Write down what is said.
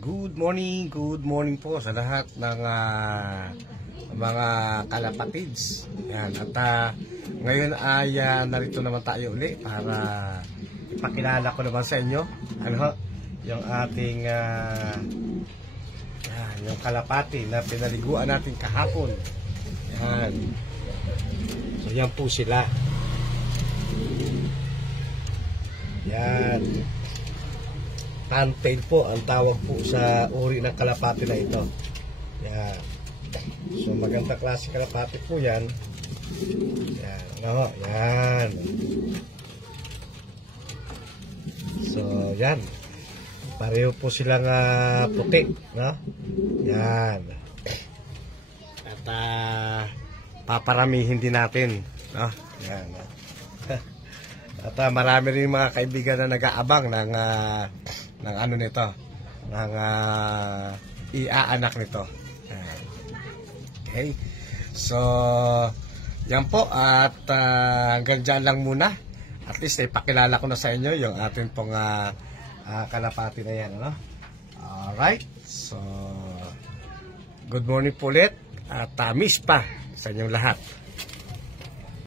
Good morning po sa lahat ng mga kalapatids. Yan. At ngayon ay narito naman tayo uli para ipakilala ko naman sa inyo yung ating yung kalapati na pinaliguan natin kahapon. Yan. So yan po sila. Yan. Pantail po ang tawag po sa uri ng kalapati na ito. Yan. So maganda klase kalapati po yan. Yan. No, yan. So yan. Pareho po silang puti, no? Yan. At paparamihin din natin, no? Yan. At marami rin mga kaibigan na nag-aabang ng ano nito, ng iaanak nito. Okay. So, yan po. At hanggang dyan lang muna. At least ipakilala ko na sa inyo yung ating pong kalapati na yan. Ano? Alright. So, good morning po ulit. At miss pa sa inyong lahat.